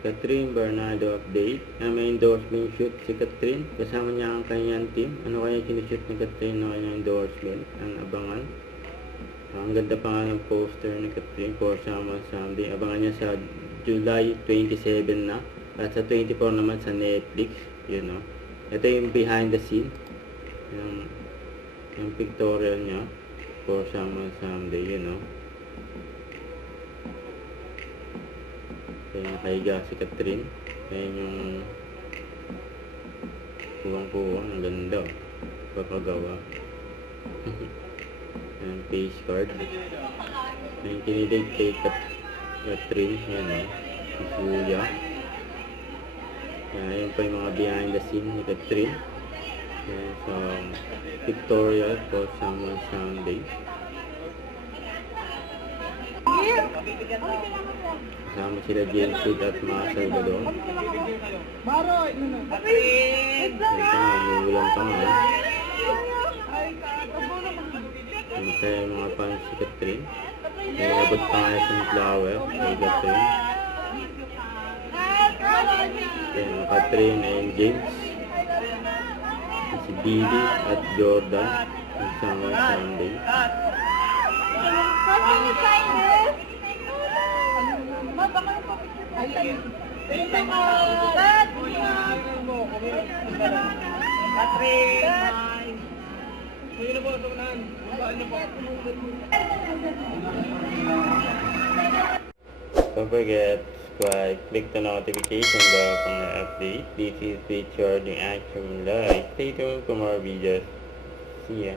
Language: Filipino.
Catherine Bernardo update. May endorsement shoot si Catherine. Kasama niya ang kanyang team. Ano kaya sinushoot ni Catherine na kanyang endorsement? Ang abangan. Ang ganda pa nga ng poster ni Catherine for Summer Someday. Abangan niya sa July 27 na. At sa 24 naman sa Netflix. Yun, no? Ito yung behind the scene. Yung pictorial niya for Summer Someday. Yun, no? Kaya nakahiga si Catherine. Kaya yung kuwang-kuwang. Ang ganda. Papagawa. Ayan, face card. Ayan, kinilig kay Catherine. Ayan, si Julia. Ayan pa yung mga behind the scene ni Catherine. Ayan, so pictorial for Summer Someday. Kasama sila James Hood at mga Salvador. Ayan pa nga, umuulan pa nga. Masaya yung mga fans si Catherine. May nabot pa nga yung flower kay Catherine. Ayan, Catherine and James. Si Billy at Jordan. Yung Summer Someday. Don't forget, subscribe, click the notification bell for my update. This is Richard, the Action Live. Stay tuned for more videos. See ya.